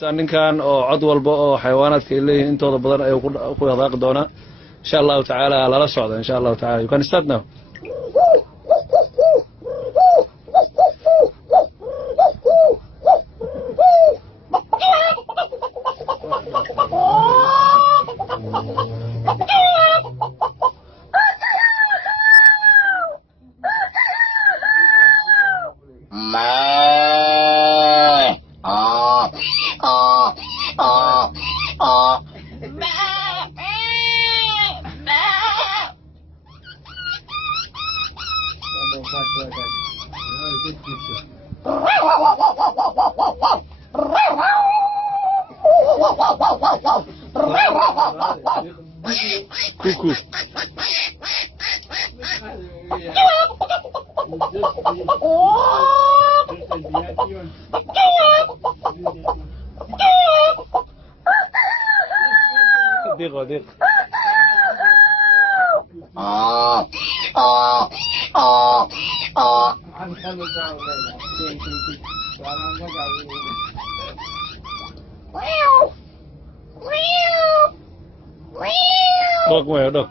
ninkan oo cod walba oo xayawaanaadka ay leeyihiin intooda badan ayuu ku hadaaqi doonaa insha allahu tacaala lala socdo insha allahu tacaala you can start now Cuckoo. Digo. Dog where dog.